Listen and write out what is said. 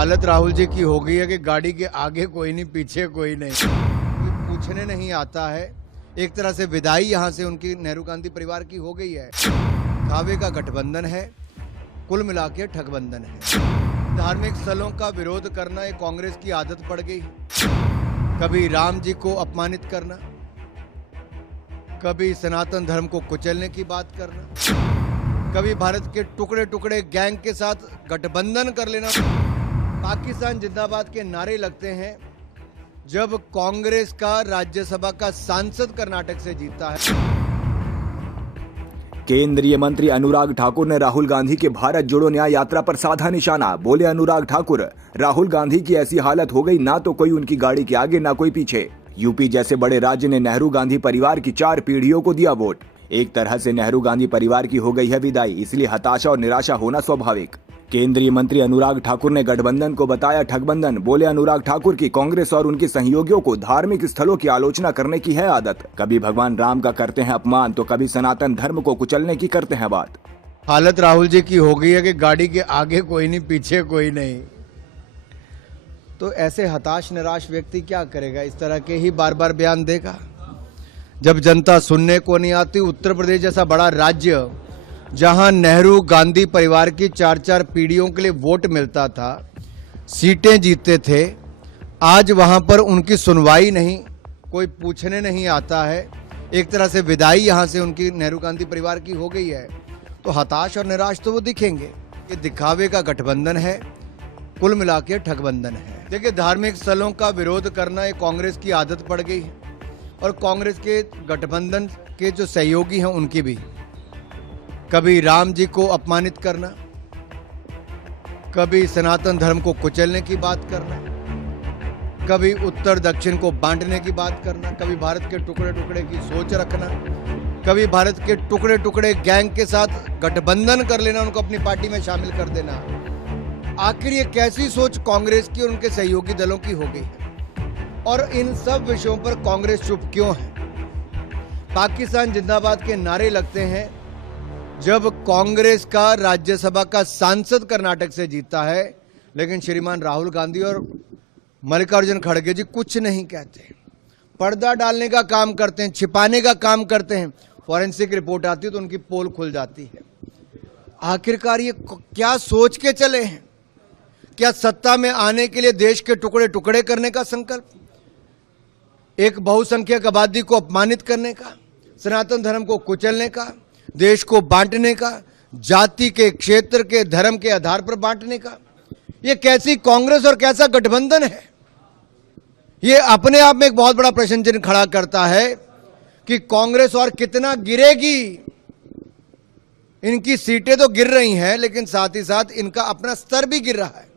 हालत राहुल जी की हो गई है कि गाड़ी के आगे कोई नहीं, पीछे कोई नहीं, कोई पूछने नहीं आता है। एक तरह से विदाई यहाँ से उनकी नेहरू गांधी परिवार की हो गई है। खावे का गठबंधन है, कुल मिला के ठगबंधन है। धार्मिक स्थलों का विरोध करना ये कांग्रेस की आदत पड़ गई। कभी राम जी को अपमानित करना, कभी सनातन धर्म को कुचलने की बात करना, कभी भारत के टुकड़े टुकड़े गैंग के साथ गठबंधन कर लेना। पाकिस्तान जिंदाबाद के नारे लगते हैं जब कांग्रेस का राज्यसभा का सांसद कर्नाटक से जीता है। केंद्रीय मंत्री अनुराग ठाकुर ने राहुल गांधी के भारत जोड़ो न्याय यात्रा पर साधा निशाना। बोले अनुराग ठाकुर, राहुल गांधी की ऐसी हालत हो गई, ना तो कोई उनकी गाड़ी के आगे ना कोई पीछे। यूपी जैसे बड़े राज्य ने नेहरू गांधी परिवार की 4 पीढ़ियों को दिया वोट। एक तरह से नेहरू गांधी परिवार की हो गई है विदाई, इसलिए हताशा और निराशा होना स्वाभाविक। केंद्रीय मंत्री अनुराग ठाकुर ने गठबंधन को बताया ठगबंधन। बोले अनुराग ठाकुर की कांग्रेस और उनके सहयोगियों को धार्मिक स्थलों की आलोचना करने की है आदत। कभी भगवान राम का करते हैं अपमान, तो कभी सनातन धर्म को कुचलने की करते हैं बात। हालत राहुल जी की हो गई है कि गाड़ी के आगे कोई नहीं, पीछे कोई नहीं। तो ऐसे हताश निराश व्यक्ति क्या करेगा? इस तरह के ही बार बार बयान देगा। जब जनता सुनने को नहीं आती, उत्तर प्रदेश जैसा बड़ा राज्य जहां नेहरू गांधी परिवार की 4-4 पीढ़ियों के लिए वोट मिलता था, सीटें जीतते थे, आज वहां पर उनकी सुनवाई नहीं, कोई पूछने नहीं आता है। एक तरह से विदाई यहां से उनकी नेहरू गांधी परिवार की हो गई है। तो हताश और निराश तो वो दिखेंगे। ये दिखावे का गठबंधन है, कुल मिला के ठगबंधन है। देखिए, धार्मिक स्थलों का विरोध करना ये कांग्रेस की आदत पड़ गई है और कांग्रेस के गठबंधन के जो सहयोगी हैं उनकी भी। कभी राम जी को अपमानित करना, कभी सनातन धर्म को कुचलने की बात करना, कभी उत्तर दक्षिण को बांटने की बात करना, कभी भारत के टुकड़े टुकड़े की सोच रखना, कभी भारत के टुकड़े टुकड़े गैंग के साथ गठबंधन कर लेना, उनको अपनी पार्टी में शामिल कर देना। आखिर ये कैसी सोच कांग्रेस की और उनके सहयोगी दलों की हो गई है? और इन सब विषयों पर कांग्रेस चुप क्यों है? पाकिस्तान जिंदाबाद के नारे लगते हैं जब कांग्रेस का राज्यसभा का सांसद कर्नाटक से जीता है, लेकिन श्रीमान राहुल गांधी और मल्लिकार्जुन खड़गे जी कुछ नहीं कहते, पर्दा डालने का काम करते हैं, छिपाने का काम करते हैं। फॉरेंसिक रिपोर्ट आती है तो उनकी पोल खुल जाती है। आखिरकार ये क्या सोच के चले हैं? क्या सत्ता में आने के लिए देश के टुकड़े टुकड़े करने का संकल्प, एक बहुसंख्यक आबादी को अपमानित करने का, सनातन धर्म को कुचलने का, देश को बांटने का, जाति के, क्षेत्र के, धर्म के आधार पर बांटने का? ये कैसी कांग्रेस और कैसा गठबंधन है? ये अपने आप में एक बहुत बड़ा प्रश्न चिन्ह खड़ा करता है कि कांग्रेस और कितना गिरेगी। इनकी सीटें तो गिर रही हैं, लेकिन साथ ही साथ इनका अपना स्तर भी गिर रहा है।